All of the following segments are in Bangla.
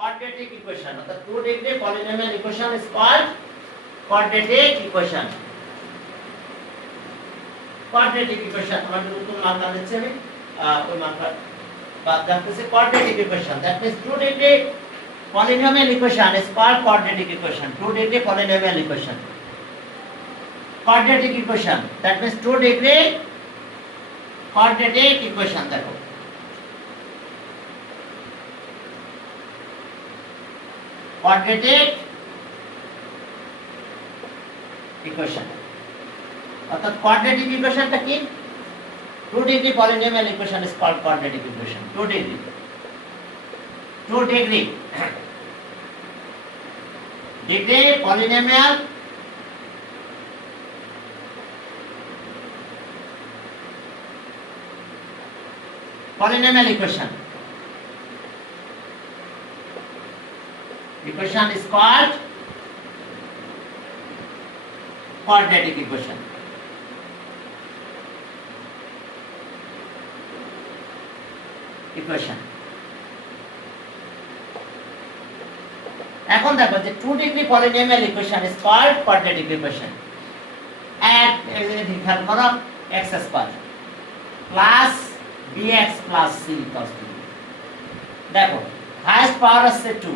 quadratic equation অর্থাৎ 2 degree polynomial equation is called quadratic equation. quadratic equation আমাদের নতুন মাত্রা দিচ্ছি আমি ওই মাত্রা বাদ রাখতেছি quadratic equation, that means 2 degree polynomial equation is called quadratic equation. 2 degree polynomial equation, quadratic equation, that means 2 degree quadratic equation. দেখো quadratic equation অর্থাৎ quadratic equationটা কি? 2 degree polynomial equation is called quadratic equation. 2 degree degree polynomial equation is called quadratic equation. এখন দেখো যে 2 degree polynomial equation is called quadratic equation. এক খেয়াল করো x square plus bx plus c equals to, দেখো হাইয়েস্ট পাওয়ার আছে 2,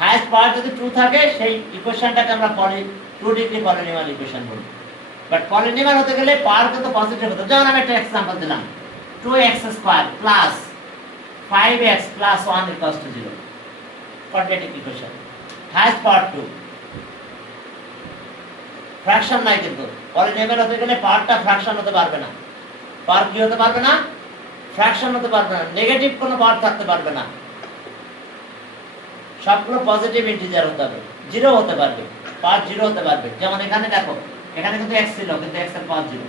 হাইয়েস্ট পাওয়ার যদি 2 থাকে সেই ইকুয়েশনটাকে আমরা 2 ডিগ্রি polynomial equation বলি। বাট পলিনোমিয়াল হতে গেলে পাওয়ার কত পজিটিভ হতে, যেমন আমি একটা एग्जांपल দিলাম 2x square plus 5x plus 1 equals to 0, quadratic equation, highest power 2, fraction নাই, কিন্তু পলিনোমিয়াল হতে গেলে পাওয়ারটা ফ্র্যাকশন হতে পারবে না, পাওয়ার কি হতে পারবে না, ফ্র্যাকশন হতে পারবে না, নেগেটিভ কোনো পাওয়ার থাকতে পারবে না, সবগুলো পজিটিভ ইন্টিজার হতে হবে, 0 হতে পারবে, পাওয়ার 0 হতে পারবে। যেমন এখানে দেখো এখানে কিন্তু x ছিল, কিন্তু x এর পাওয়ার 0,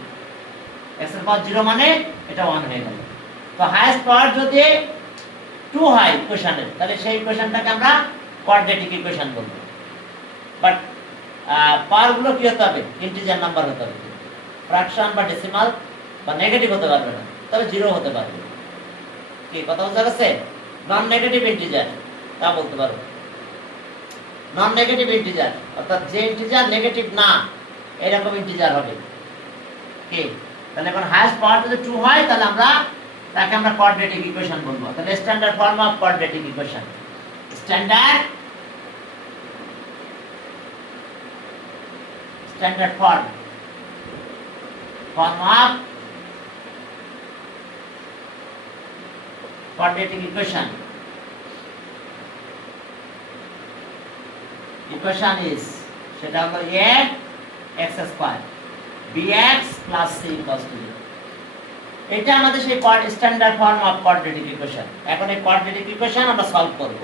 x এর পাওয়ার 0 মানে এটা 1 হয়ে গেল। তো হাইয়েস্ট পাওয়ার যদি 2 হয় ইকুয়েশনের, তাহলে সেই ইকুয়েশনটাকে আমরা কোয়াড্রেটিক ইকুয়েশন বলবো। বাট পাওয়ারগুলো কি হতে হবে, ইন্টিজার নাম্বার হতে হবে, ফ্র্যাকশন বা ডেসিমাল বা নেগেটিভ হতে পারবে না, তবে 0 হতে পারবে। কি কথা বোঝা গেছে? নন নেগেটিভ ইন্টিজার তা বলতে পারো, নন নেগেটিভ ইন্টিজার অর্থাৎ যে ইন্টিজার নেগেটিভ না এরকম ইন্টিজার হবে। কি তাহলে এখন হাইয়েস্ট পাওয়ার যদি 2 হয় তাহলে আমরা তাকে আমরা কোয়াড্রেটিক ইকুয়েশন বলবো। তাহলে standard form of quadratic equation, standard form of quadratic equation is সেটা হলো x square bx plus c equals to 0। এটা আমাদের সেই standard form of quadratic equation. এখন এই কোয়াড্রেটিক ইকুয়েশন আমরা সলভ করব।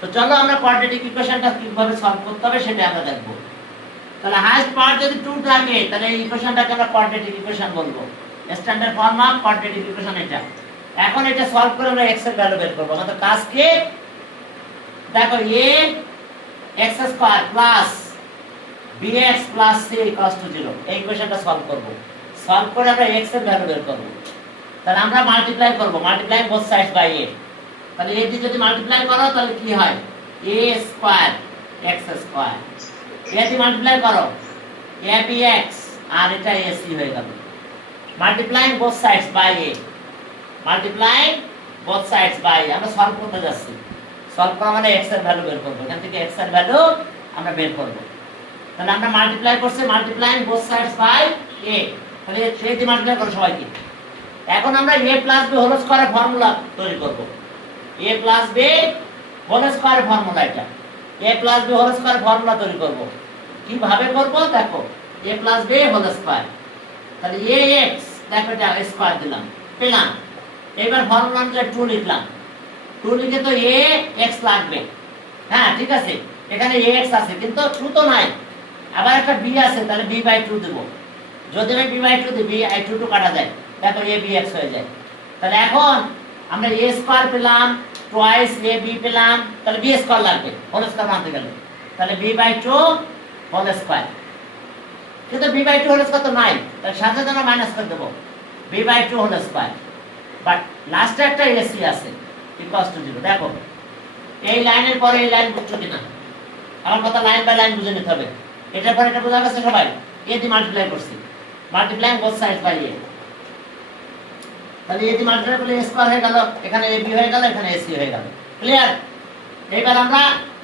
তো চলো আমরা কোয়াড্রেটিক ইকুয়েশনটা কিভাবে সলভ করতে হবে সেটা আমরা দেখব। তাহলে হাইয়েস্ট পাওয়ার যদি 2 থাকে তাহলে এই ইকুয়েশনটাকে আমরা কোয়াড্রেটিক ইকুয়েশন বলবো। Standard form of quadratic equation এটা। এখন এটা সলভ করে আমরা x এর ভ্যালু বের করব। আমাদের কাজ কি? দেখো x square plus bx plus c equals to 0, এই ইকুয়েশনটা সলভ করব। সলভ করে আমরা x এর ভ্যালু বের করব। তাহলে আমরা মাল্টিপ্লাই করব, multiply both sides by a। তাহলে a দিয়ে যদি মাল্টিপ্লাই করো তাহলে কি হয়, a square x square, a দিয়ে মাল্টিপ্লাই করো abx আর এটা ac হয়ে গেল। Multiply both sides by a, multiply both sides by, আমরা সলভ করতে যাচ্ছি। সলভ করা মানে x এর ভ্যালু বের করব। এখান থেকে x এর ভ্যালু আমরা বের করব। তাহলে আমরা মাল্টিপ্লাই করছি, multiply both sides by a, তাহলে a দিয়ে মাল্টিপ্লাই করো সবাইকে। এখন আমরা a প্লাস b হোল স্কয়ারের ফর্মুলা তৈরি করব। a প্লাস b হোল স্কয়ারের ফর্মুলা এটা, a প্লাস b হোল স্কয়ারের ফর্মুলা তৈরি করব। কিভাবে করব দেখো, a plus b whole square, তাহলে ax দেখো এটা স্কয়ার দিলাম, পেলাম। এবার ফর্মুলা অনুযায়ী 2 লিখলাম, 2 লিখে তো ax লাগবে। হ্যাঁ ঠিক আছে, এখানে ax আছে কিন্তু 2 তো নাই, আবার একটা b আছে, তাহলে b/2 দেব। যদি আমি b/2 দিই b/2 কাটা যায়, দেখো a bx হয়ে যায়। তাহলে এখন আমরা a স্কয়ার পেলাম, টুয়াইস ab পেলাম, তাহলে b স্কয়ার লাগবে হোল স্কয়ার আনতে গেলে, তাহলে b/2 হোল স্কয়ার। কিন্তু b/2 হোল স্কয়ার তো নাই, তাহলে সাথে আমরা মাইনাস করে দেব b/2 হোল স্কয়ার। বাট লাস্টে একটা ac আছে ইকুয়ালস টু 0। দেখো এই লাইনের পরে এই লাইন বুঝছো কিনা? আমার কথা লাইন বাই লাইন বুঝে নিতে হবে। এটার পরে এটা বোঝা গেছে সবাই? এ দিয়ে মাল্টিপ্লাই করছি, মাল্টিপ্লাইং বোথ সাইডস বাই এ। তাহলে এ দিয়ে মাল্টিপ্লাই করলে এ স্কয়ার হয়ে গেল, এখানে এ বি হয়ে গেল, এখানে এ সি হয়ে গেল। ক্লিয়ার? এবার আমরা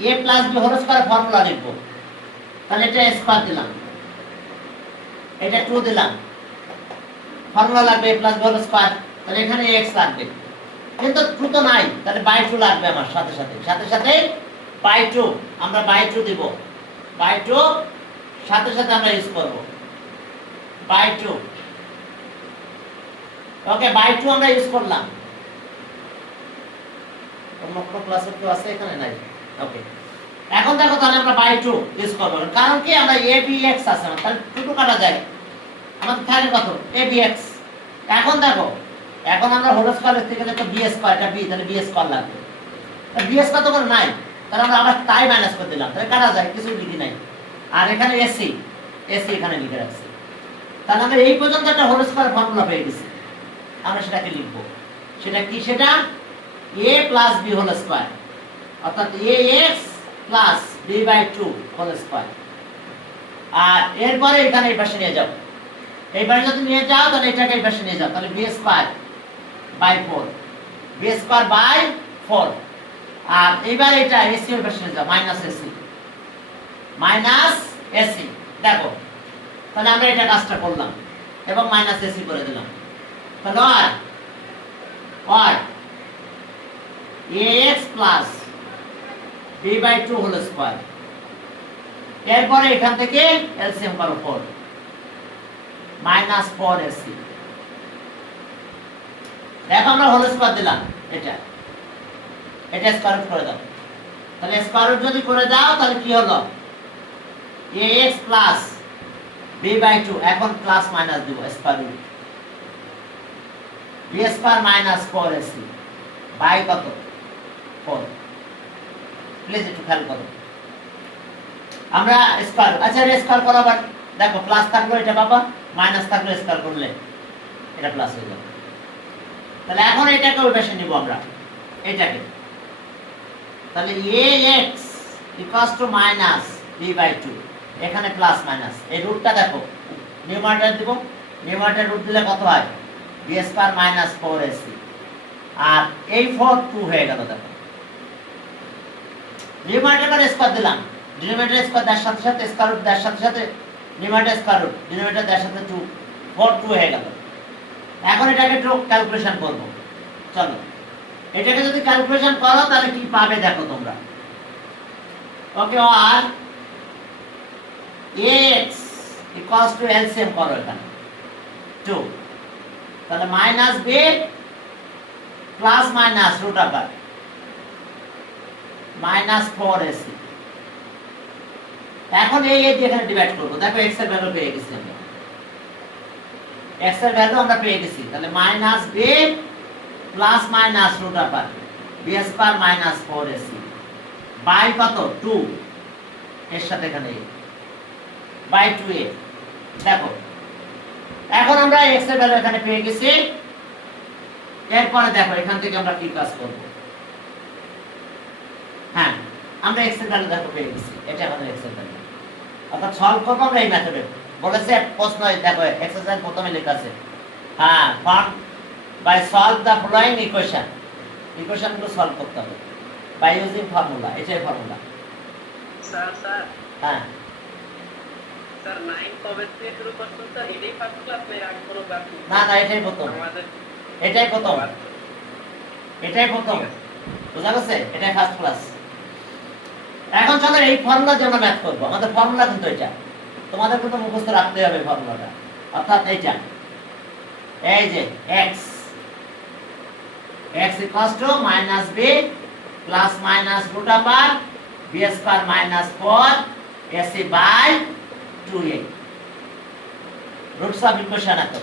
A plus B whole square formula লিখব। তাহলে এটা স্কয়ার দিলাম, এটা 2 দিলাম, ফর্মুলা লাগবে a plus b whole square. তাহলে এখানে x লাগবে, কিন্তু 2 তো নাই, তাহলে বাই 2 লাগবে আমার সাথে সাথে বাই 2 আমরা বাই 2 দিব, বাই 2 সাথে সাথে আমরা ইউজ করব বাই 2। ওকে, বাই 2 আমরা ইউজ করলাম। অন্য কোনো ক্লাসে কেউ আছে এখানে? নাই। ওকে, এখন দেখো তাহলে আমরা বাই 2 ইউজ করব, কারণ কি আমরা a b x আছে, তাহলে 2 কাটা যায়, আমাদের থাকে কত? a b x। এখন দেখো, এখন আমরা হোল স্কয়ার থেকে দেখো b স্কয়ার, এটা b, তাহলে b স্কয়ার লাগবে। তাহলে b স্কয়ার তো কোনো নাই, তাহলে আমরা আবার তাই মাইনাস করে দিলাম, তাহলে কাটা যায়, কিছু লিখি নাই। আর এখানে ac এখানে লিখে রাখছি। তাহলে আমরা এই পর্যন্ত একটা হোল স্কয়ার ফর্মুলা পেয়ে গেছি, আমরা সেটাকে লিখব। সেটা কি? সেটা a plus b whole square, অর্থাৎ ax plus b by 2 whole square. আর এরপরে এখানে এই পাশে নিয়ে যাও, এইবার যদি নিয়ে যাও তাহলে এটাকে এই পাশে নিয়ে যাও, তাহলে b square by 4, b square by 4। আর এইবার এটা ac এর পাশে নিয়ে যাও, মাইনাস ac। দেখো, তাহলে আমরা এটা কাজটা করলাম এবং মাইনাস ac করে দিলাম। তাহলে আর ax plus b by 2 whole square. এরপরে এখান থেকে এলসিএম করো 4 মাইনাস 4ac। দেখো আমরা হোল স্কয়ার দিলাম, এটা স্কয়ার রুট করে দাও। তাহলে স্কয়ার রুট যদি করে দাও তাহলে কি হলো? ax প্লাস b বাই 2, এখন প্লাস মাইনাস দিব, square root b square minus 4ac by কত? 4। প্লিজ একটু খেয়াল করো, আমরা স্কয়ার, আচ্ছা এটা স্কয়ার করো আবার। দেখো প্লাস থাকলো এটা বাবা, মাইনাস থাকলো স্কয়ার করলে এটা প্লাস হয়ে যাবে। তাহলে এখন এটাকে ওই পাশে নিব আমরা, এটাকে। তাহলে ax equals to minus b by 2, এখানে প্লাস মাইনাস, এই রুটটা দেখো নিউমারেটর দিব, নিউমারেটর রুট দিলে কত হয়? b square minus 4ac। আর এই 4 2 হয়ে গেল। দেখো নিউমারেটর স্কয়ার দিলাম, ডিনোমিনেটর স্কয়ার দেওয়ার সাথে সাথে স্কয়ার রুট দেওয়ার সাথে সাথে নিউমারেটর স্কয়ার রুট, ডিনোমিনেটর দেওয়ার সাথে 2, 4 2 হয়ে গেল। এখন এটাকে একটু ক্যালকুলেশন করব। চলো, এটাকে যদি ক্যালকুলেশন করো তাহলে কি পাবে দেখো তোমরা। ওকে, আর ax ইকুয়ালস টু এলসিএম করো এখানে 2, তাহলে minus b plus minus root আবার মাইনাস 4ac। এখন এই দিয়ে এখানে ডিভাইড করব। দেখো x এর ভ্যালু পেয়ে গেছি আমরা, x এর ভ্যালু আমরা পেয়ে গেছি। তাহলে minus b plus minus root আবার b square minus 4ac by কত? 2, এর সাথে এখানে বাই 2a। দেখো এখন আমরা x এর ভ্যালু এখানে পেয়ে গেছি। এরপরে দেখো এখান থেকে আমরা কি কাজ করব। হ্যাঁ, আমরা x এর ভ্যালু দেখো পেয়ে গেছি, এটা আমাদের x এর ভ্যালু। অর্থাৎ সলভ করব আমরা এই মেথডে। বলেছে প্রশ্ন, দেখো এক্সারসাইজ প্রথমে লেখা আছে, হ্যাঁ, form by solve the following equation. ইকুয়েশনগুলো সলভ করতে হবে বাই ইউজিং ফর্মুলা। এটাই ফর্মুলা। স্যার হ্যাঁ স্যার 9 কবে থেকে শুরু করছেন স্যার? এটাই ফার্স্ট ক্লাস না আর কোনো ক্লাস? না না, এটাই প্রথম, আমাদের এটাই প্রথম, এটাই প্রথম। বুঝা গেছে? এটাই ফার্স্ট ক্লাস। এখন চলো এই ফর্মুলা দিয়ে আমরা ম্যাথ করবো। আমাদের ফর্মুলা কিন্তু এটা, তোমাদের কিন্তু মুখস্থ রাখতে হবে ফর্মুলাটা। অর্থাৎ এইটা, এই যে x equals to minus b plus minus root আবার b square minus 4ac by 2a। Roots of equation এত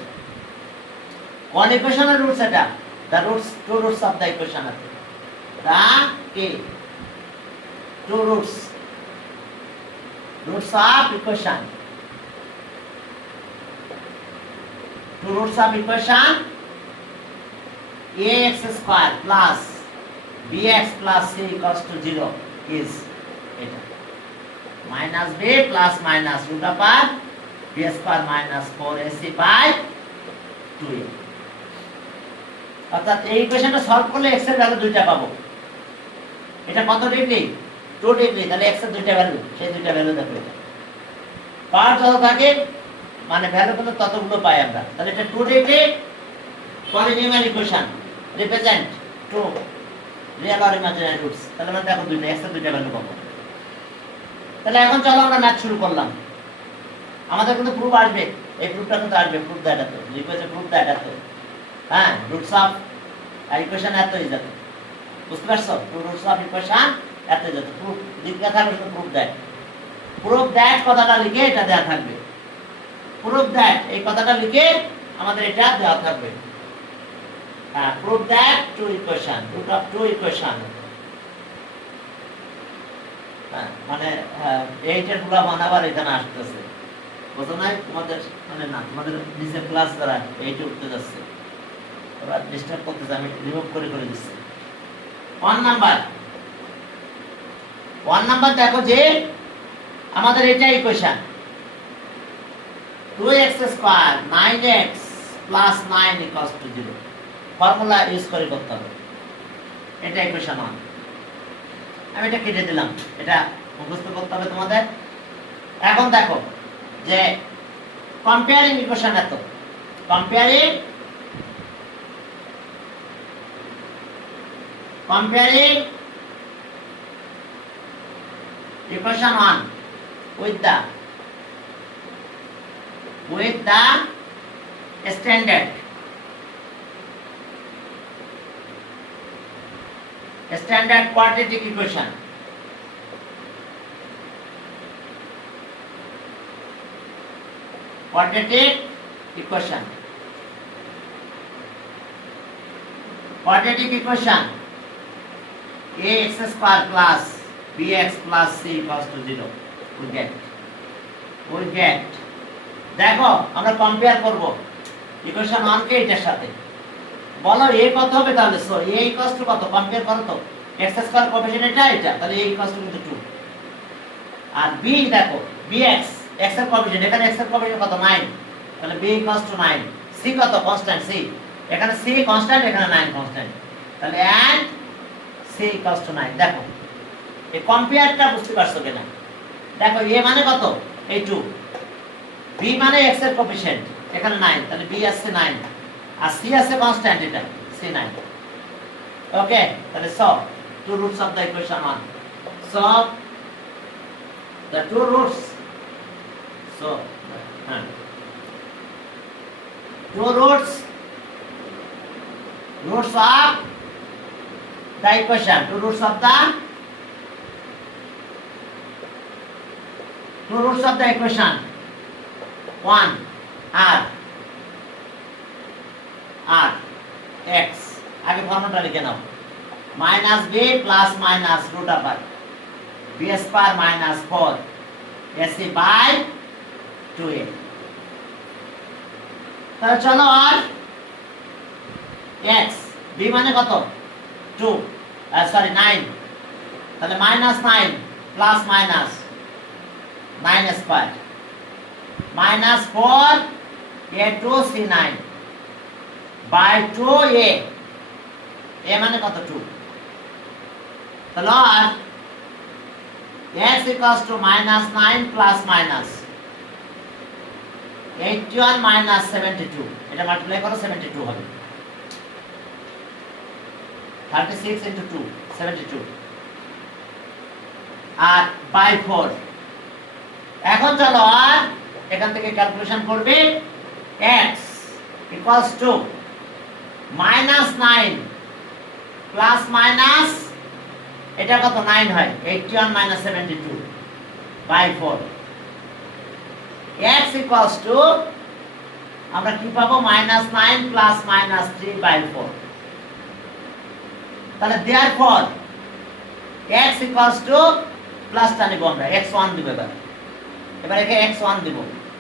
কোন ইকুয়েশনের রুটস? এটা the roots, two roots of the equation আছে। the k two roots of equation, two roots of equation ax square plus bx plus c equals to 0 is এটা minus b plus minus root over b square minus 4ac by 2a। অর্থাৎ এই ইকুয়েশনটা সলভ করলে x এর ভ্যালু দুইটা পাবো। এটা কত ডিগ্রি? 2 ডিগ্রি। তাহলে x এর দুইটা ভ্যালু, সেই দুইটা ভ্যালু দেখো। এটা পাওয়ার যত থাকে মানে ভ্যালু গুলো ততগুলো পাই আমরা। তাহলে এটা 2 degree polynomial equation represent 2 real or imaginary roots. তাহলে আমরা দেখো দুইটা x এর দুইটা ভ্যালু পাবো। তাহলে এখন চলো আমরা ম্যাথ শুরু করলাম। আমাদের কিন্তু প্রুফ আসবে, এই প্রুফটা কিন্তু আসবে, প্রুফ দ্যাট এত লিখবে, প্রুফ দ্যাট এত, হ্যাঁ রুটস অফ ইকুয়েশন এত ইজ এত, বুঝতে পারছো? রুটস অফ ইকুয়েশন এত ইজ এত, প্রুফ লিখে থাকবে, শুধু প্রুফ দ্যাট কথাটা লিখে এটা দেওয়া থাকবে। প্রুফ দ্যাট এই কথাটা লিখে আমাদের এটা দেওয়া থাকবে। হ্যাঁ, proof that two equation, root of two equation, মানে এইটার পুরো বানাবার এখানে আসতেছে, বুঝো না? তোমাদের মানে না, তোমাদের নিচে ক্লাস যারা এইটা উঠতে যাচ্ছে, ওরা ডিস্টার্ব করতেছে, আমি রিমুভ করে দিচ্ছি। 1 নাম্বার দেখো যে আমাদের এটা equation 2x square 9x plus 9 equals to 0 formula use করে করতে হবে। এটা ইকুয়েশন 1। আমি এটা কেটে দিলাম, এটা মুখস্থ করতে হবে তোমাদের। এখন দেখো যে কম্পেয়ারিং ইকুয়েশন এত, comparing equation 1 with the standard quadratic equation. Quadratic equation ax square plus bx plus c equals to 0 we get দেখো আমরা কম্পেয়ার করব ইকুয়েশন 1 কে এটার সাথে। বলো a কত হবে? তাহলে সো a ইকুয়ালস টু কত? কম্পেয়ার করো তো, x স্কয়ার কোএফিশিয়েন্ট এটা, তাহলে a ইকুয়ালস টু কিন্তু 2। আর b দেখো bx, x এর কোএফিশিয়েন্ট, এখানে x এর কোএফিশিয়েন্ট কত? 9, তাহলে b ইকুয়ালস টু 9। c কত? কনস্ট্যান্ট c, এখানে c কনস্ট্যান্ট, এখানে 9 কনস্ট্যান্ট, তাহলে and c ইকুয়ালস টু 9। দেখো এই কম্পেয়ারটা বুঝতে পারছো কিনা? দেখো a মানে কত? এই 2, b মানে x এর কোএফিশিয়েন্ট, এখানে 9, তাহলে b আছে 9, আর c আছে কনস্ট্যান্ট, এটা c 9। ওকে, তাহলে solve two roots of the equation 1. Solve the two roots. So two roots of the equation, two roots of the equation 1 r x, আগে ফর্মুলাটা লিখে নাও, minus b plus minus root over b square minus 4 ac by 2a। তাহলে চলো আর x, b মানে কত? 2, সরি 9, তাহলে minus 9 plus minus 9 square minus 4 a2 c9 by 2a, a মানে কত? 2। তাহলে আর x equals to minus 9 plus minus 81 minus 72, এটা মাল্টিপ্লাই করো 72 হবে, 36 into 2 72, আর বাই 4। এখন চলো আর এখান থেকে ক্যালকুলেশন করবে, x equals to minus 9 plus minus, এটা কত? 9 হয়, 81 minus 72 by 4, x equals to আমরা কি পাবো? minus 9 plus minus 3 by 4। তাহলে therefore x equals to প্লাসটা নিব আমরা, x1 দিব, এবার এখানে x1 দিব,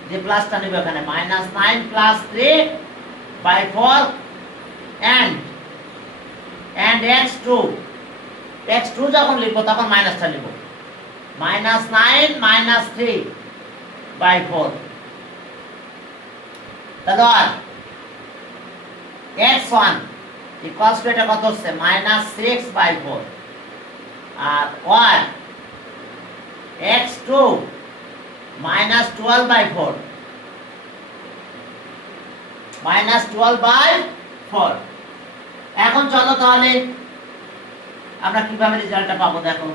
যে প্লাসটা নিব এখানে minus 9 plus 3 by 4 and x2 x2 যখন লিখবো তখন মাইনাসটা লিখব, -9 -3/4। তাহলে x1 ইকুয়ালস টু এটা কত হচ্ছে -6/4, আর x2 -12/4, -12/4। এখন চলো তাহলে আমরা কিভাবে রেজাল্টটা পাবো। দেখো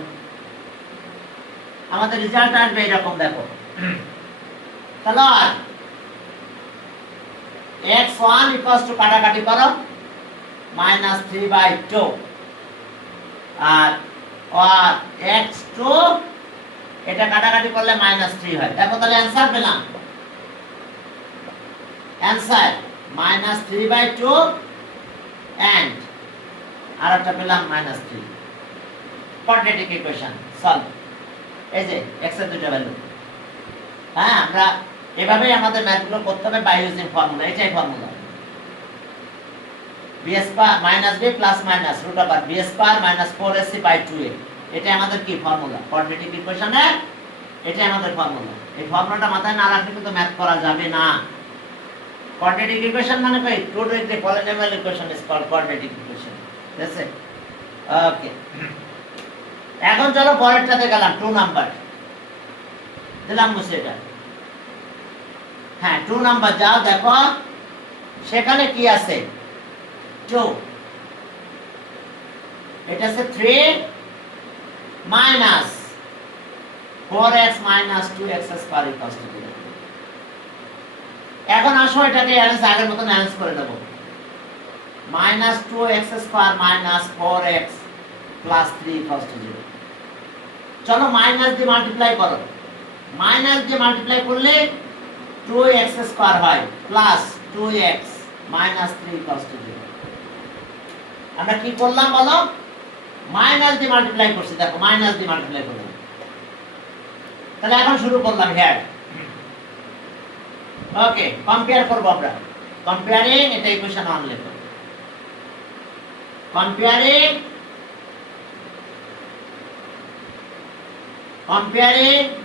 আমাদের রেজাল্ট আসবে এরকম, দেখো তাহলে x1 ইকুয়ালস টু কাটাকাটি করো -3/2, আর x2 এটা কাটাকাটি করলে -3 হয়। দেখো তাহলে অ্যান্সার পেলাম, অ্যান্সার -3/2 এন্ড আরেকটা পেলাম -3। Quadratic equation solve. এই যে x এর দুটো ভ্যালু। হ্যাঁ, আমরা এভাবেই আমাদের ম্যাথগুলো করতে হবে বাই ইউজিং ফর্মুলা। এটাই formula, b² - b plus minus √ b² - 4ac/2a। এটা আমাদের কি ফর্মুলা কোয়াড্রেটিক ইকুয়েশনের, এটাই আমাদের ফর্মুলা। এই ফর্মুলাটা মাথায় না রাখলে কিন্তু ম্যাথ করা যাবে না। কোয়াড্রেটিক ইকুয়েশন মানে কি, two with the polynomial equation is called quadratic equation. ঠিক আছে, ওকে। এখন চলো পরেরটাতে গেলাম, 2 নাম্বার দিলাম মুছে এটা। হ্যাঁ, 2 নাম্বার যাও, দেখো সেখানে কি আছে, 2, এটা আছে 3 - 4x - 2x² = 0। এখন আসো এটাকে আগের মতন অ্যারেঞ্জ করে দেব, -2x² - 4x + 3 = 0। চলো মাইনাস দিয়ে মাল্টিপ্লাই করো, মাইনাস দিয়ে মাল্টিপ্লাই করলে 2x² হয় প্লাস 2x - 3 = 0। আমরা কি করলাম বলো, মাইনাস দিয়ে মাল্টিপ্লাই করছি। দেখো মাইনাস দিয়ে মাল্টিপ্লাই করলাম। তাহলে এখন শুরু করলাম হেয়ার। ওকে, কম্পেয়ার করব আমরা। কম্পেয়ারিং, এটা ইকুয়েশন 1 লিখো। Comparing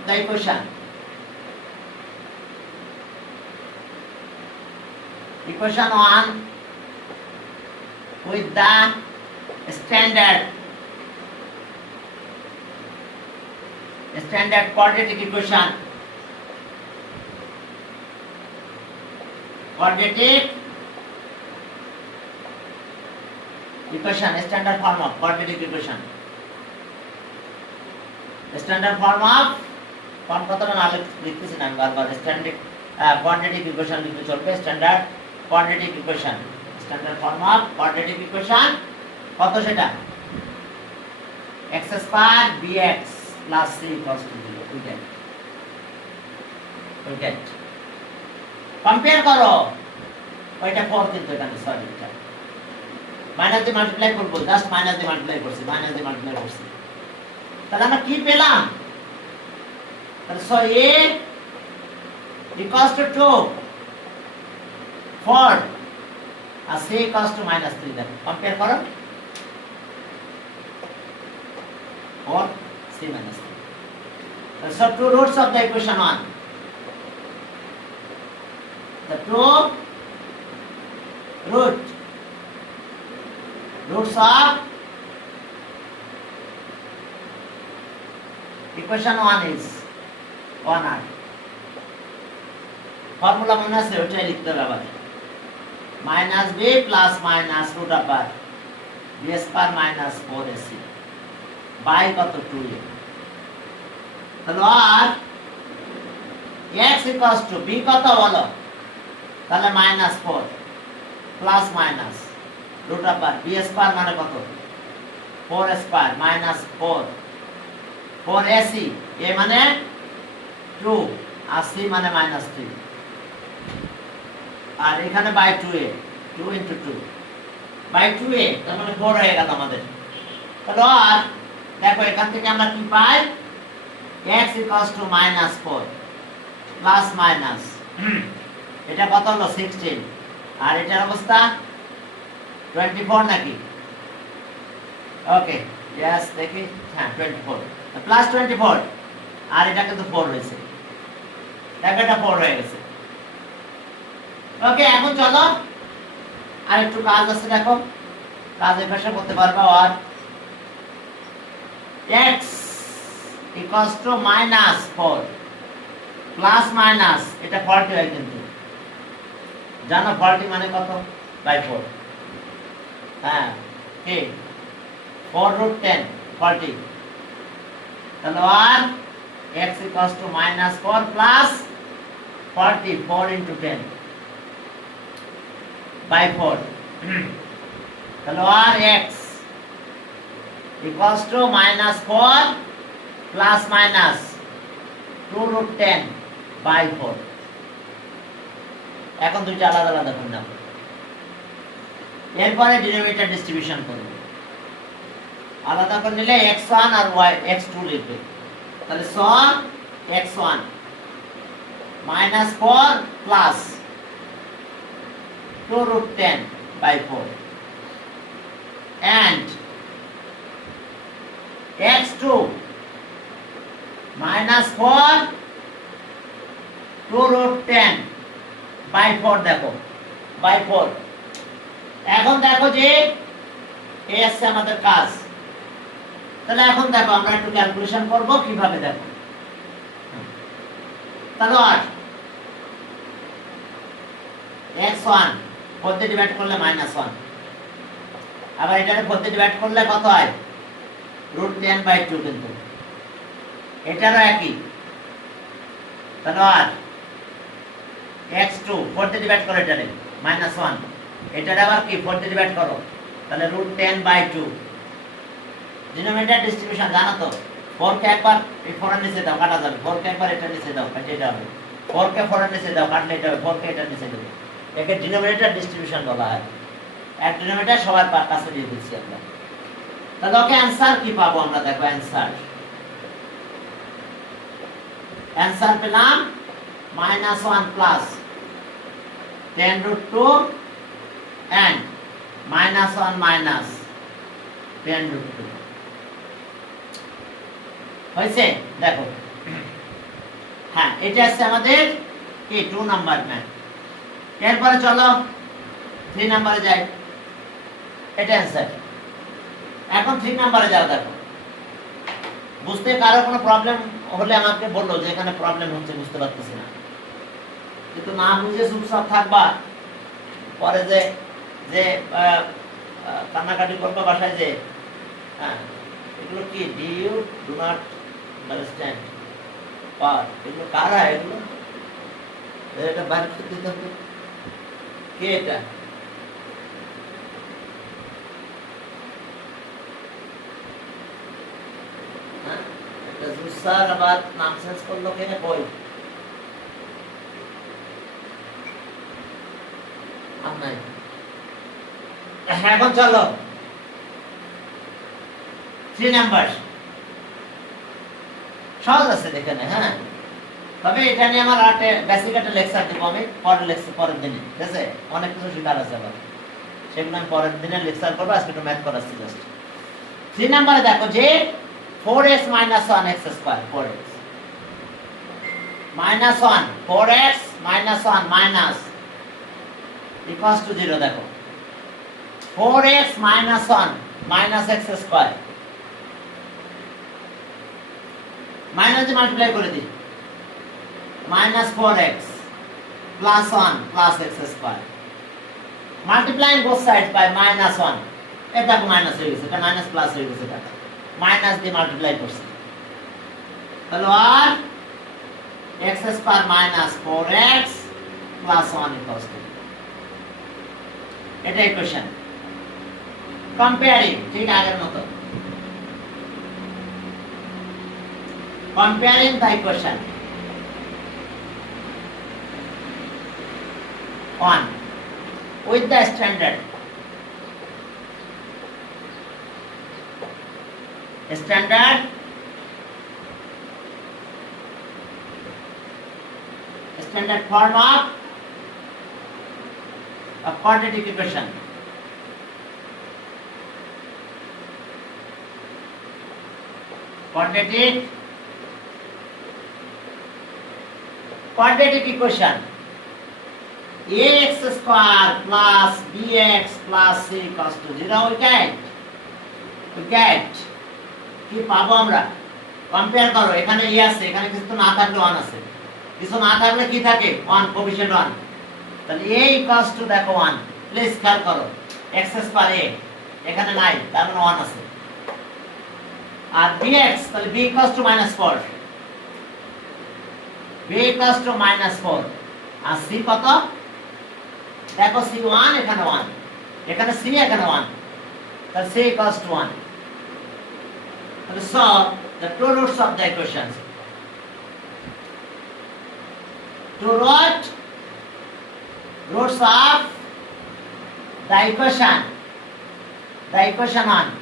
the equation. Equation 1 with the standard quadratic equation. Quadratic equation, standard form of quadratic equation. Standard form of form কথাটা না লিখতেছি না বারবার, স্ট্যান্ডার্ড কোয়াড্রেটিক ইকুয়েশন লিখতে চলবে। Standard quadratic equation, standard form of quadratic equation কত সেটা, x² bx + c = 0। Wicket compare করো, ওইটা 4 কিন্তু এখানে, সরি এটা মাইনাস দিয়ে মাল্টিপ্লাই করব, জাস্ট মাইনাস দিয়ে মাল্টিপ্লাই করছি, মাইনাস দিয়ে মাল্টিপ্লাই করছি। তাহলে আমরা কি পেলাম, তাহলে সো a = 2, 4 আর c = -3। দেখো কম্পেয়ার করো, 4 c - 3। So two roots of the equation 1, the two roots of equation 1 is 1 R formula মনে আছে, ওটাই লিখতে হবে আবার, -b plus minus √ b² - 4ac by কত 2a। তাহলে আর x = b কত বলো, তাহলে -4 প্লাস মাইনাস √ b² মানে কত 4² - 4 4ac, a মানে 2 আর c মানে -3, আর এখানে বাই 2a, 2 × 2 বাই 2a, তার মানে 4 হয়ে গেল আমাদের। তাহলে আর দেখো এখান থেকে আমরা কি পাই, x = -4 প্লাস মাইনাস, এটা কত হলো 16, আর এটার অবস্থা 24 নাকি। ওকে, ইয়েস দেখি, হ্যাঁ 24 প্লাস 24, আর এটা কিন্তু 4 হয়েছে, দেখো এটা 4 হয়ে গেছে। ওকে, এখন চলো আর একটু কাজ আছে, দেখো কাজের পাশে করতে পারবে। আর x equals to -4 plus minus, এটা 40 হয় কিন্তু, জানো 40 মানে কত? বাই 4, হ্যাঁ কি 4√10 40, তাহলে আর x equals to -4 plus 40, 4 into 10 by 4, তাহলে আর x equals to -4 plus minus 2√10 by 4। এখন দুইটা আলাদা আলাদা করে নাও, এরপরে ডিনোমিনেটর ডিস্ট্রিবিউশন করবে, আলাদা করে নিলে x1 আর x2 লিখবে, তাহলে সন x1 -4 plus 2√10 by 4 and x2 -4 2√10 by 4, দেখো by 4। এখন দেখো যে এই আছে আমাদের কাজ, তাহলে এখন দেখো আমরা একটু ক্যালকুলেশন করব কিভাবে, দেখো তাহলে আর x1 4 দিয়ে ডিভাইড করলে -1, আবার এটাকে 4 দিয়ে ডিভাইড করলে কত হয়? √10/2, কিন্তু এটারও একই, তাহলে আর x2 4 দিয়ে ডিভাইড করো, এটারে -1, এটারে আবার কি 4 দিয়ে ডিভাইড করো, তাহলে √10/2। ডিনোমিনেটর ডিস্ট্রিবিউশন জানো তো, 4 কে একবার এই 4 এর নিচে দাও, কাটা যাবে, 4 কে একবার এটা নিচে দাও, কাটলে এটা হবে, 4 কে 4 এর নিচে দাও, কাটলে এটা হবে, 4 কে এটা নিচে দেবে, একে ডিনোমিনেটর ডিস্ট্রিবিউশন বলা হয়। এক ডিনোমিনেটর সবার কাছে দিয়ে দিচ্ছি আমরা, তাহলে ওকে অ্যানসার কি পাবো আমরা, দেখো অ্যানসার পেলাম -1 plus 10√2 and -1 minus 10√2 হয়েছে, দেখো হ্যাঁ এটা আছে আমাদের কি 2 নাম্বার ম্যাথ। এরপরে চলো 3 নাম্বারে যাই, এটা অ্যানসার। এখন 3 নাম্বারে যাও, দেখো বুঝতে কারো কোনো প্রবলেম হলে আমাকে বললো যে এখানে প্রবলেম হচ্ছে, বুঝতে পারতেছি না, কিন্তু না বুঝে চুপচাপ থাকবা, পরে যে যে কান্নাকাটি করবা বাসায়, যে হ্যাঁ এগুলো কি ডিউ ডু নট আন্ডারস্ট্যান্ড পার, এগুলো কারা, এগুলো এটা বাইরে করতে দিতে হবে, কে এটা? হ্যাঁ এটা জুসার আবার নাম চেঞ্জ করলো কে? বই নাই। এখন চলো 3 নাম্বার, সহজ আছে দেখে না, হ্যাঁ তবে এটা নিয়ে আমার বেসিক একটা লেকচার দেবো আমি পরের দিনে, ঠিক আছে? অনেক কিছু শেখার আছে আবার, সেগুলো আমি পরের দিনে লেকচার করবো, আজকে একটু ম্যাথ করাচ্ছি জাস্ট। 3 নাম্বারে দেখো যে 4x - 1x square, 4x - 1 4x - 1 minus equals to 0, দেখো 4x - 1 minus x square, minus দিয়ে মাল্টিপ্লাই করে দিই, -4x plus 1 plus x square, multiplying both sides by -1, এটা মাইনাস হয়ে গেছে, এটা মাইনাস প্লাস হয়ে গেছে, এটা মাইনাস দিয়ে মাল্টিপ্লাই করছি, তাহলে আর x square minus 4x plus 1 equals to, এটা ইকুয়েশন। কম্পেয়ারিং, ঠিক আগের মতো comparing the equation 1 with the standard form of a quadratic equation, quadratic equation ax square plus bx plus c equals to 0 we get কি পাবো আমরা কম্পেয়ার করো এখানে ই আছে এখানে কিছু না থাকলে 1 আছে কিছু না থাকলে কি থাকে 1 কোএফিশিয়েন্ট 1 তাহলে a ইকুয়ালস টু দেখো 1 প্লিজ খেয়াল করো x স্কয়ার a এখানে নাই তার মানে 1 আছে আর bx তাহলে b equals to -4 b equals to -4 আর c কত দেখো c 1 এখানে 1 এখানে c এখানে 1 তাহলে c ইকুয়ালস টু 1 তাহলে solve the two roots of the equations. Two roots of the equation. The equation 1.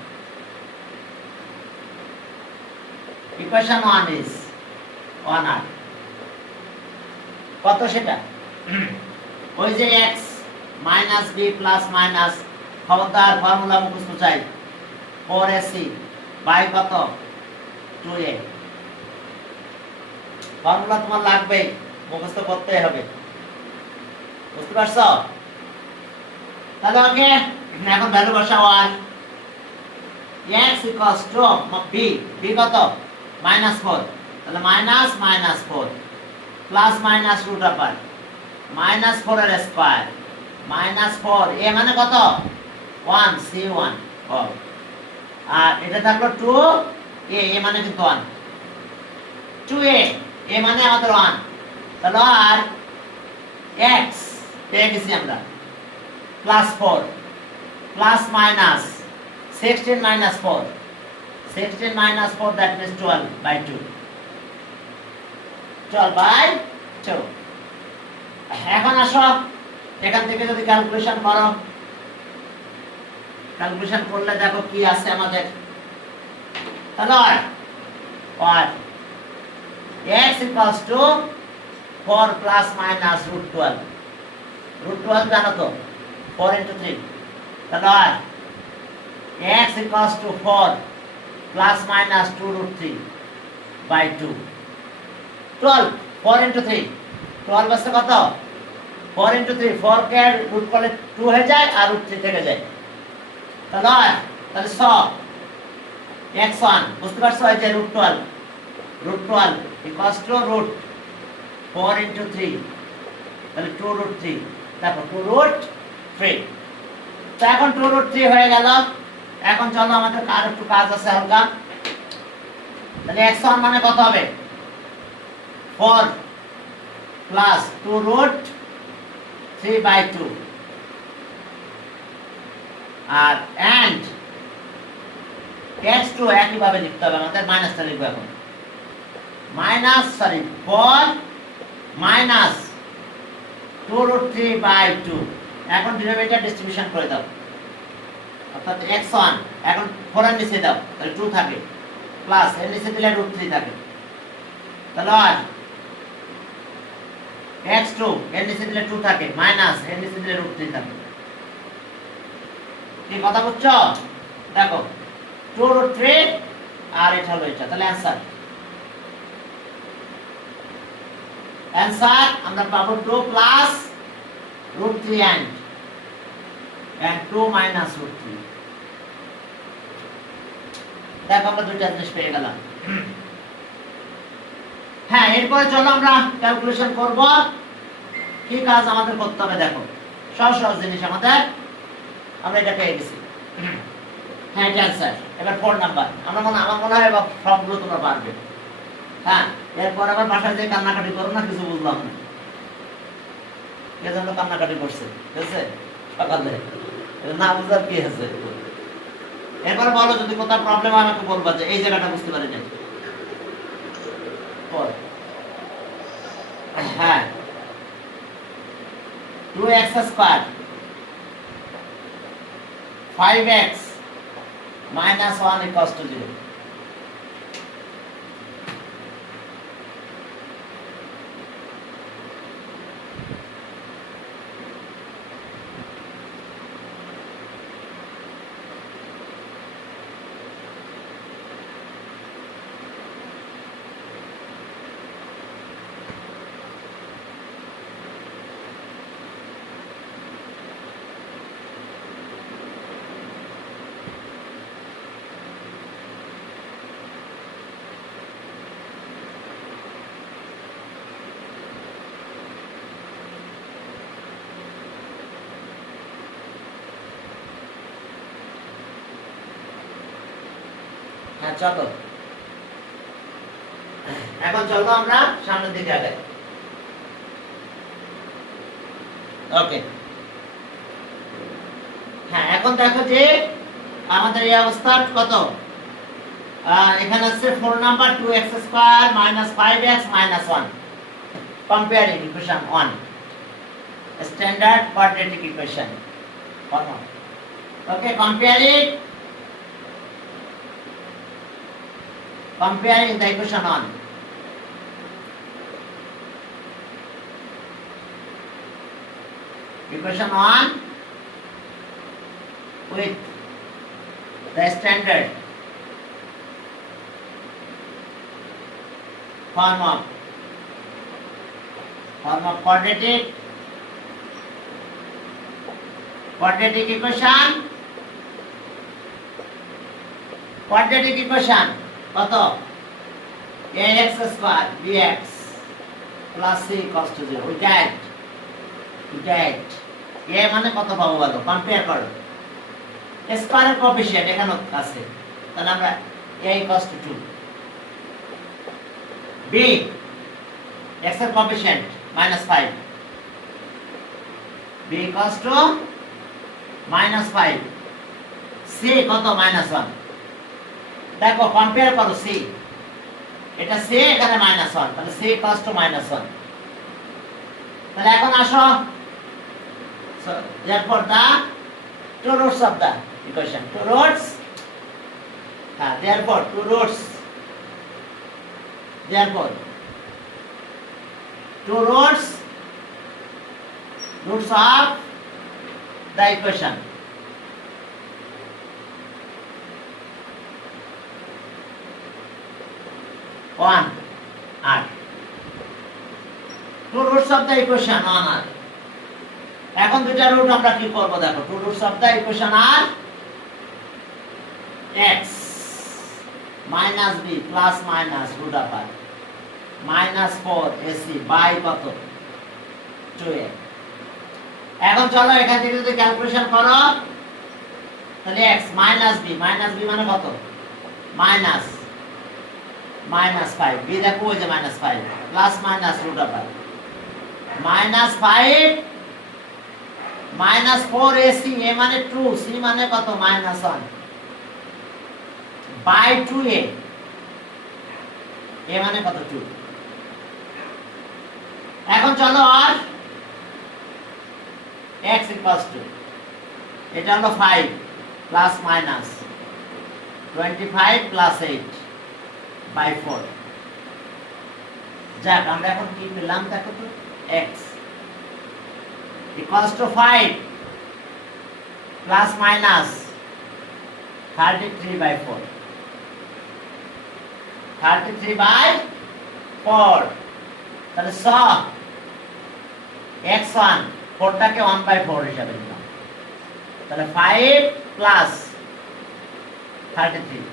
Equation 1 is 1r. কত সেটা ওই যে x minus b plus minus খবরদার ফর্মুলা মুখস্থ চাই 4ac বাই কত 2a ফর্মুলা তোমার লাগবে মুখস্থ করতে হবে বুঝতে পারছো তাহলে ওকে এখন ভ্যালু বসাও আর x equals to b কত -4 তাহলে -4 প্লাস মাইনাস রুট আপার -4 এর স্কয়ার -4 a মানে কত 1 c1 আর এটা থাকলো 2 a মানে কিন্তু 1 2a a মানে আমাদের 1 তাহলে আর x পেয়ে গেছি আমরা +4 প্লাস মাইনাস 16 -4 16 -4 that means 12/2 12/2 এখন আসো এখান থেকে যদি ক্যালকুলেশন করো ক্যালকুলেশন করলে দেখো কি আছে আমাদের তাহলে আর x equals to 4 plus minus root 12 জানো তো 4 into 3 তাহলে আর x equals to 4 plus minus 2 root 3 by 2 12 4 into 3 12 আছে কত 4 into 3 4 কে রুট করলে 2 হয়ে যায় আর রুট 3 থেকে যায় তাহলে x1 বুঝতে পারছো এই যে root 12 equals to root 4 into 3 তাহলে 2 root 3 দেখো 2 root 3 তো এখন 2 root 3 হয়ে গেল এখন চলো আমাদের আর একটু কাজ আছে হালকা তাহলে x1 মানে কত হবে 4 plus 2 root 3/2 R and x2 একই ভাবে লিখতে হবে আমাদের মাইনাসটা লিখব এখন -4 minus 2 root 3/2 এখন ডিনোমিনেটর ডিস্ট্রিবিউশন করে দাও অর্থাৎ x1 এখন 4 এর নিচে দাও তাহলে 2 থাকে প্লাস এর নিচে দিলে root 3 থাকে তাহলে আর x2 এর নিচে দিলে 2 থাকে মাইনাস এর নিচে দিলে root 3 থাকে কি কথা বুঝছো দেখো 2 root 3 আর এটা হলো এটা তাহলে অ্যানসার আমরা পাবো 2 plus root 3 and 2 minus root 3 দেখো আমরা দুইটা জিনিস পেয়ে গেলাম হ্যাঁ এরপরে চলো আমরা ক্যালকুলেশন করব কি কাজ আমাদের করতে হবে দেখো সহজ জিনিস আমাদের আমরা এটা পেয়ে গেছি হ্যাঁ এটা অ্যানসার এবার 4 নাম্বার আমার মনে হয় সবগুলো তোমরা পারবে হ্যাঁ এরপর আবার বাসায় যে কান্নাকাটি করো না কিছু বুঝলাম না এজন্য কান্নাকাটি করছে ঠিক আছে সকালে না বুঝার কি আছে এরপর বলো যদি কোথাও প্রবলেম হয় আমাকে বলবা যে এই জায়গাটা বুঝতে পারি না হ্যাঁ 2x square 5x minus 1 equals to 0 2 হ্যাঁ চলো এখন চলো আমরা সামনের দিকে আগাই। ওকে হ্যাঁ এখন দেখো যে আমাদের এই অবস্থা কত, এখানে আছে 4 number 2x square minus 5x minus 1, comparing equation 1, standard quadratic equation form. Okay comparing the equation 1. Equation 1 with the standard form of quadratic equation. Quadratic equation কত, ax square bx plus c cos to 0, without a মানে কত পাবো বলো, কম্পেয়ার করো। স্কয়ারের কোএফিশিয়েন্ট এখানে আছে, তাহলে আমরা a cos to 2, b x এর coefficient -5, b cos to -5, c কত -1। দেখো কম্পেয়ার করো c, এটা c এখানে -1, তাহলে c cos to -1। তাহলে এখন আসো, so therefore the two roots of the equation, therefore two roots of the equation. One r, two roots of the equation 1r. এখন দুইটা রুট আমরা কি করব দেখো, two roots of the equation are x minus b plus minus root of r minus 4ac by কত 2a। এখন চলো এখান থেকে যদি ক্যালকুলেশন করো তাহলে x minus b মানে কত, -5, b দেখো ওই যে -5 plus minus root over -5 -4ac, a মানে 2, c মানে কত -1 বাই 2a, a মানে কত 2। এখন চলো আর x equals to এটা হলো 5 প্লাস মাইনাস 25 প্লাস 8 by 4। যাক আমরা এখন কি পেলাম দেখো তো, x equals to 5 plus minus 33 by 4, 33 by 4, তাহলে x1 4টাকে 1 by 4 হিসাবে নিলাম, তাহলে 5 plus 33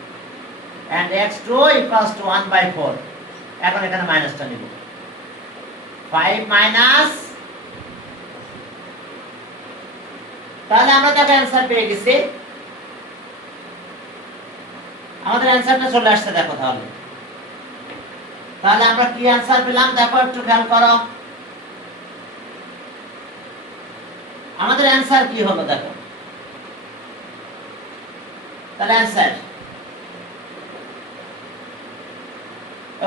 and x2 equals to 1 by 4। এখন এখানে মাইনাসটা নিব, 5 মাইনাস, তাহলে আমরা তাকে অ্যানসার পেয়ে গেছি, আমাদের অ্যানসারটা চলে আসছে দেখো। তাহলে আমরা কি অ্যানসার পেলাম দেখো, একটু খেয়াল করো আমাদের অ্যানসার কি হলো দেখো। তাহলে অ্যানসার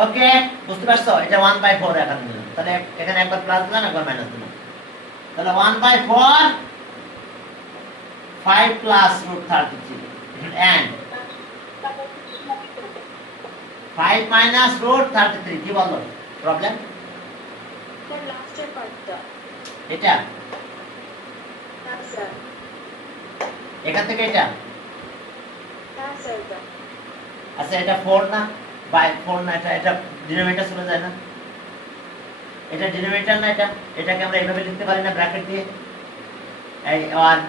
ওকে বুঝতে পারছো, এটা 1 by 4 এখন দিলাম, তাহলে এখানে একবার প্লাস দিলাম একবার মাইনাস দিলাম, তাহলে 1 by 4 5 plus root 33 and 5 minus root 33 কি বলো প্রবলেম, স্যার লাস্টের পার্টটা এটা হ্যাঁ স্যার, এখান থেকে এটা হ্যাঁ স্যার, আচ্ছা এটা 4 না বাই 4 না, এটা ডিনোমিনেটর চলে যায় না, এটা ডিনোমিনেটর না, এটাকে আমরা এইভাবে লিখতে পারি না ব্র্যাকেট দিয়ে, এই 1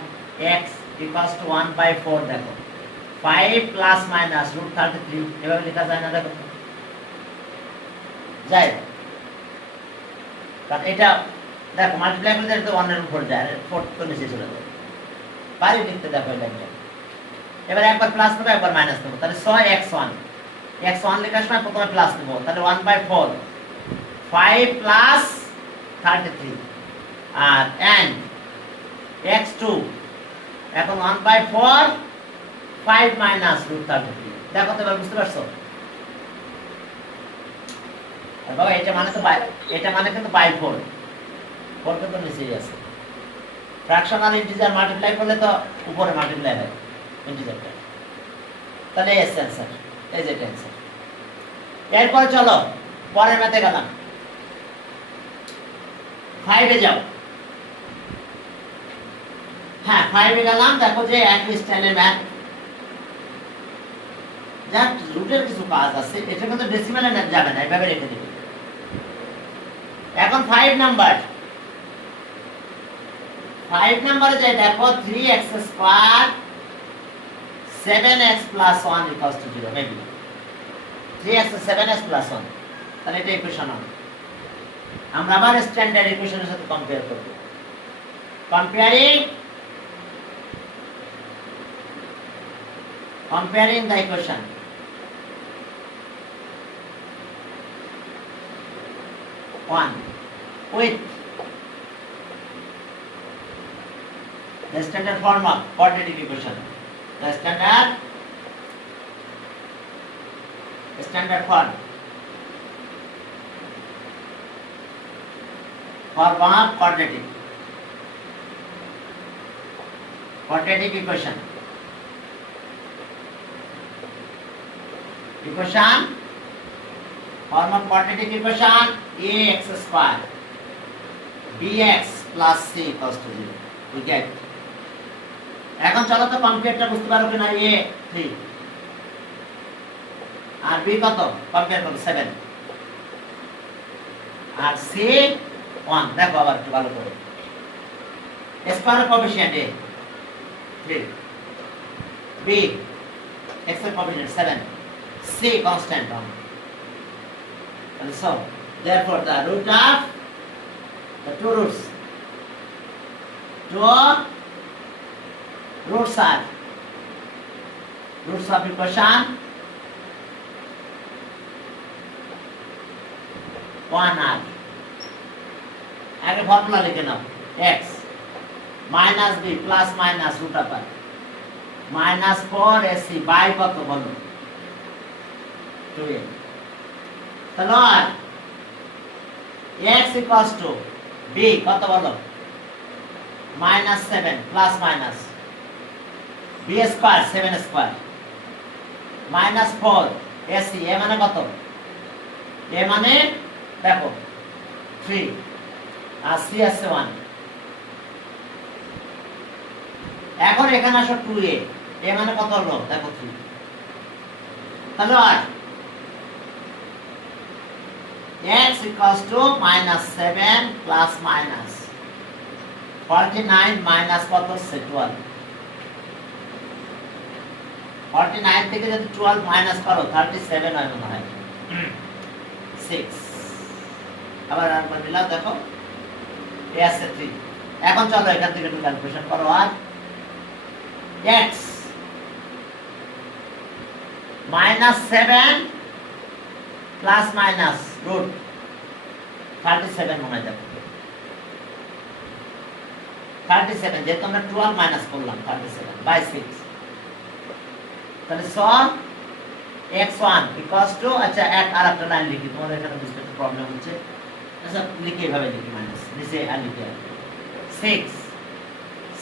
x equals to 1 by 4 দেখো 5 plus minus root 33 এভাবে লেখা যায় না দেখো, যায় কারণ এটা দেখো মাল্টিপ্লাই করলে এটা 1 এর উপর যায়, 4 তো নিচে চলে যায়, পারি লিখতে দেখো এটা। এবার একবার প্লাস করব একবার মাইনাস করব, তাহলে 6x1 x1 লেখার সময় প্রথমে প্লাস নেব, তাহলে 1/4 5 প্লাস 33 আর and x2 এখন 1/4 5 মাইনাস √33। দেখো তো এবার বুঝতে পারছো? আর বাবা এটা মানে তো এটা মানে কিন্তু বাই 4 4 কিন্তু নিচেই আছে। ফ্র্যাকশনাল ইন্টিজার মাল্টিপ্লাই করলে তো উপরে মাল্টিপ্লাই হয় ইন্টিজারটা, তাহলে এস অ্যান্সার, এই যে অ্যান্সার। এরপর চলো পরের ম্যাথে গেলাম, 5 এ যাও। হ্যাঁ 5 এ গেলাম, দেখো যে একই স্টাইলের ম্যাথ, যার রুটের কিছু কাজ আছে, এটা কিন্তু ডেসিমালে যাবে না, এভাবে রেখে দিবে। এখন 5 নাম্বার, 5 নাম্বারে যাই, দেখো 3x square 7x plus 1 equals to 0, maybe 3x 7x plus 1, তাহলে এটা ইকুয়েশন 1। আমরা আবার স্ট্যান্ডার্ড ইকুয়েশনের সাথে কম্পেয়ার করব। comparing the equation, one with the standard form of quadratic equation, the standard form of quadratic equation, form of quadratic equation ax square bx plus c equals to 0, we get। এখন চলো তো কম্পেয়ারটা বুঝতে পারো কিনা, a 3 আর b কত কম্পেয়ার করো 7 আর c 1। দেখো আবার একটু ভালো করে, square coefficient a 3, b x এর coefficient 7, c constant 1, and so therefore the root of the two roots are roots of equation 1 are, আগে ফর্মুলা লিখে নাও, x minus b plus minus root of r minus 4ac by কত বলো 2a, তাহলে x equals to b কত বলো minus 7 plus minus b square 7 square minus 4 ac, a মানে কত, a মানে দেখো 3 আর c আছে 1। এখন এখানে আসো 2a, a মানে কত হলো দেখো 3, তাহলে আর x equals to minus 7 plus minus 49 minus কত হচ্ছে 12, 49 থেকে যদি 12 মাইনাস করো 37 হয় মনে হয় 6। আবার আরেকবার মিলাও, দেখো a আছে 3। এখন চলো এখান থেকে একটু ক্যালকুলেশন করো, আর x minus 7 plus minus root 37 মনে যাবে 37, যেহেতু আমরা 12 মাইনাস করলাম 37 বাই 6, তাহলে সব x1 equals to, আচ্ছা এক আর একটা লাইন লিখি, তোমাদের এখানে বুঝতে একটু প্রবলেম হচ্ছে, আচ্ছা লিখি এভাবে লিখি, মাইনাস নিচে আর লিখি 6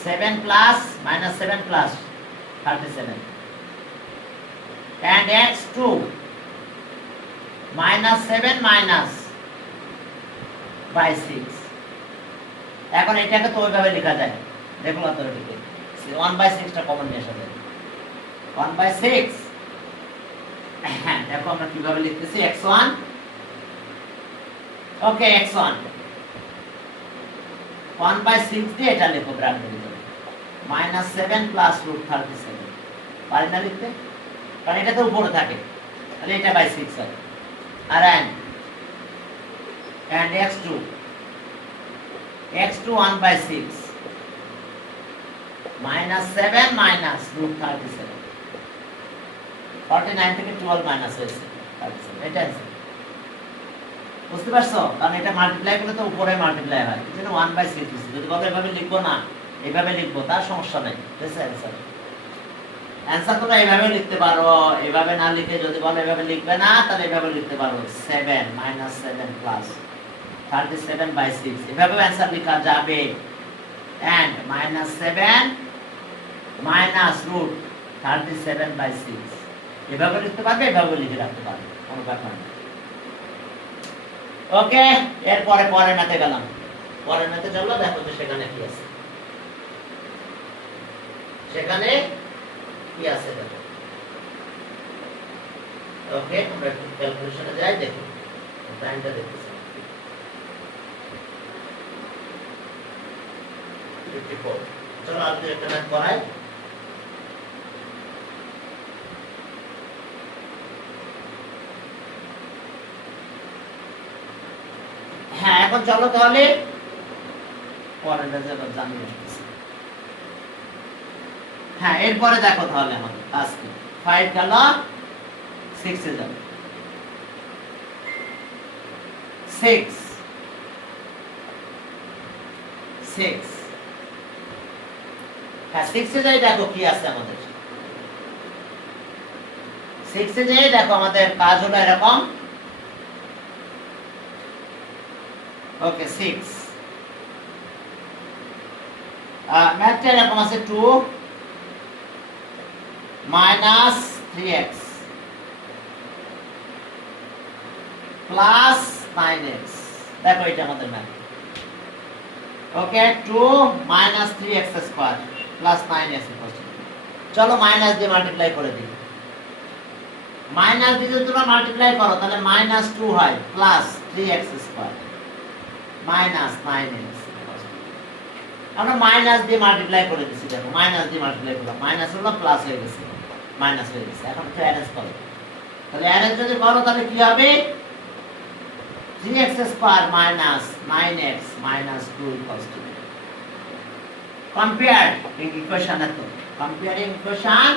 7 plus minus 7 plus 37 and x2 minus 7 minus by 6। এখন এটাকে তো ওইভাবে লেখা যায়, দেখো তো এটাকে 1/6 টা কমন নিয়ে আসা যায় 1/6। হ্যাঁ দেখো আমরা কিভাবে লিখতেছি, x1 ওকে x1 1/6 দিয়ে এটা লিখো ব্র্যাকেটের ভিতরে minus 7 plus root 37, পারি না লিখতে, কারণ এটা তো উপরে থাকে, তাহলে এটা বাই 6 হয়। আর and x2 1/6 minus 7 minus root 37, 49 থেকে 12 মাইনাস হয়েছে এটা answer। বুঝতে পারছো? কারণ এটা মাল্টিপ্লাই করলে তো উপরে মাল্টিপ্লাই হয়, এই জন্য 1/6 দিচ্ছি। যদি বলো এভাবে লিখবো না, এইভাবে লিখবো, তার সমস্যা নেই। অ্যান্সার তোমরা এইভাবে লিখতে পারো, এইভাবে না লিখে যদি বলো এভাবে লিখবে না, তাহলে এইভাবে লিখতে পারো 7 - 7 প্লাস 37/6, এভাবেও অ্যান্সার লেখা যাবে। and -7 মাইনাস রুট 37/6, এভাবে লিখতে পারবে, এভাবে লিখে রাখতে পারবে, কোনো ব্যাপার না। ওকে, এরপরে পরের ম্যাথে গেলাম। পরের ম্যাথে চলো, দেখো যে সেখানে কি আছে। সেখানে কি আছে দেখো। ওকে, আমরা একটু ক্যালকুলেশনে যাই, দেখি টাইমটা দেখতেছি। 54। চলো আর দুই একটা ম্যাথ করাই। হ্যাঁ, এখন চলো তাহলে পরের ম্যাথে আবার জানিয়ে আসতেছি। হ্যাঁ, এরপরে দেখো তাহলে আমাদের কাজ কি। 5 গেল 6 এ যাবে। 6 হ্যাঁ, 6 এ যাই, দেখো কি আছে আমাদের। 6 এ যাই, দেখো আমাদের কাজ হলো এরকম। ওকে, 6 ম্যাথটা এরকম আছে, 2 - 3x প্লাস 9x। দেখো এটা আমাদের ম্যাথ। ওকে, 2 - 3x স্কয়ার প্লাস 9x। চলো মাইনাস দিয়ে মাল্টিপ্লাই করে দিই। মাইনাস দিয়ে যদি তোমরা মাল্টিপ্লাই করো তাহলে -2 হয় plus 3x square minus 9x। আমরা মাইনাস দিয়ে মাল্টিপ্লাই করে দিচ্ছি, দেখো মাইনাস দিয়ে মাল্টিপ্লাই করলাম, মাইনাস হলো প্লাস হয়ে গেছে, মাইনাস হয়ে গেছে। এখন একটু অ্যারেঞ্জ করো, তাহলে অ্যারেঞ্জ যদি করো তাহলে কি হবে? 3x square minus 9x minus 2 equals to. Compare equation, এত comparing equation,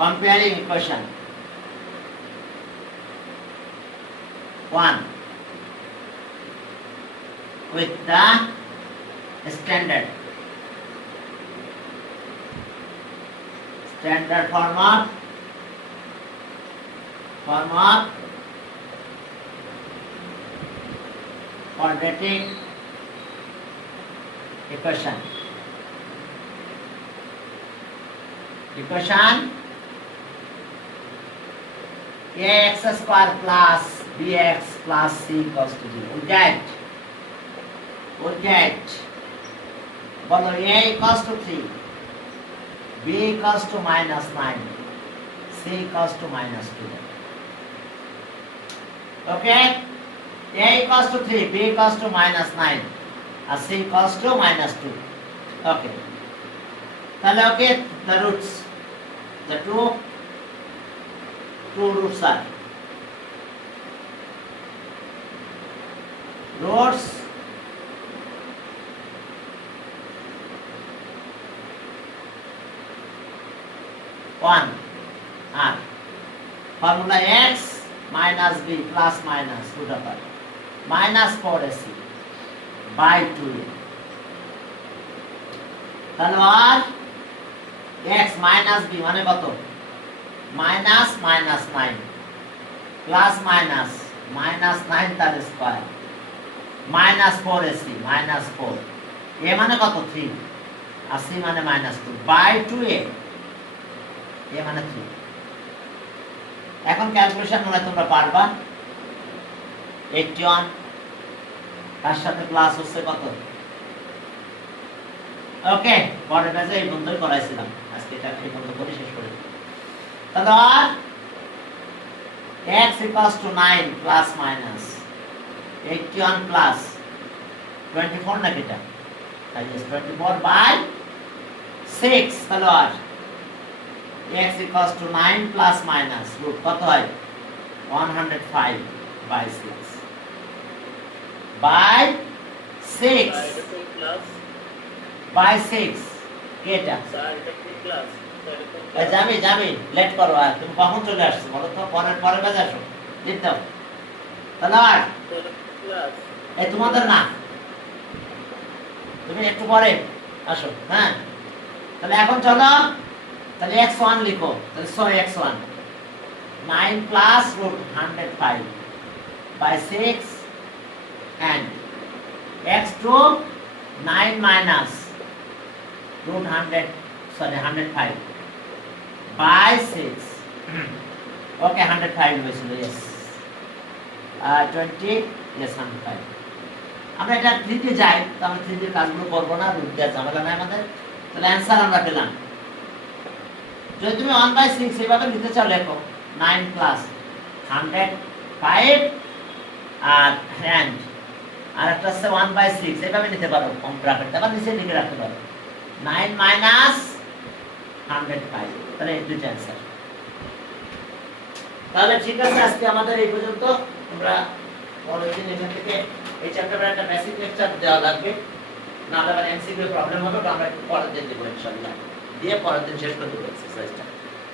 comparing equation 1 with the standard form of quadratic equation ax square plus bx plus c equals to 0. We get বলো a equals to 3, b equals to -9, c equals to -2. Okay, a equals to 3, b equals to -9 and c equals to -2. Okay, তাহলে ওকে, the roots, the two roots are roots one are formula x minus b plus minus root of r minus 4ac by 2a। তাহলে আর x minus b মানে কত? মাইনাস -9 প্লাস -9 তার স্কয়ার -4ac -4, a মানে কত? 3 আর c মানে -2 বাই 2a, a মানে 3। এখন ক্যালকুলেশন মনে হয় তোমরা পারবা। 81 তার সাথে প্লাস হচ্ছে কত? ওকে, পরের ব্যাচে এই বন্ধই করাইছিলাম, আজকে এটা এই বন্ধ করে শেষ করে দিই। তাহলে আর x equals to 9 plus minus 81 plus 24 নাকি এটা? তাই 24 by 6। তাহলে আর x equals to 9 plus minus root কত হয়? 105 by 6 by 6 by 6 এটা স্যার যাবি যাবি লেট করো আর তুমি কখন চলে আসছো বলো তো পরের পরের বাজে আসো লিখ দাও তাহলে আর ক্লাস এই তোমাদের না তুমি একটু পরে আসো হ্যাঁ তাহলে এখন চলো তাহলে x1 লিখো তাহলে so x1 9 plus root 105 by 6 and x2 9 minus root 100 sorry 105 by 6 okay 105 হয়েছিল yes 20 yes 105 আমরা এটা 3 তে যাই তো আমরা 3 এর কাজগুলো করব না রুট দেওয়া ঝামেলা নাই আমাদের তাহলে অ্যানসার আমরা পেলাম যদি তুমি 1/6 এভাবে লিখতে চাও লেখো 9 প্লাস 105 আর হ্যান্ড আর একটা আছে 1/6 এভাবে নিতে পারো কম ব্র্যাকেট আবার নিচে লিখে রাখতে পারো 9 মাইনাস 105 তাহলে এই দুটো অ্যানসার তাহলে ঠিক আছে আজকে আমাদের এই পর্যন্ত আমরা পরের দিন এখান থেকে এই চ্যাপ্টারের একটা বেসিক লেকচার দেওয়া লাগবে না হলে আবার এমসিকিউ প্রবলেম হবে তো আমরা পরের দিন দেব ইনশাআল্লাহ দিয়ে পরের দিন শেষ করে দেব এক্সারসাইজটা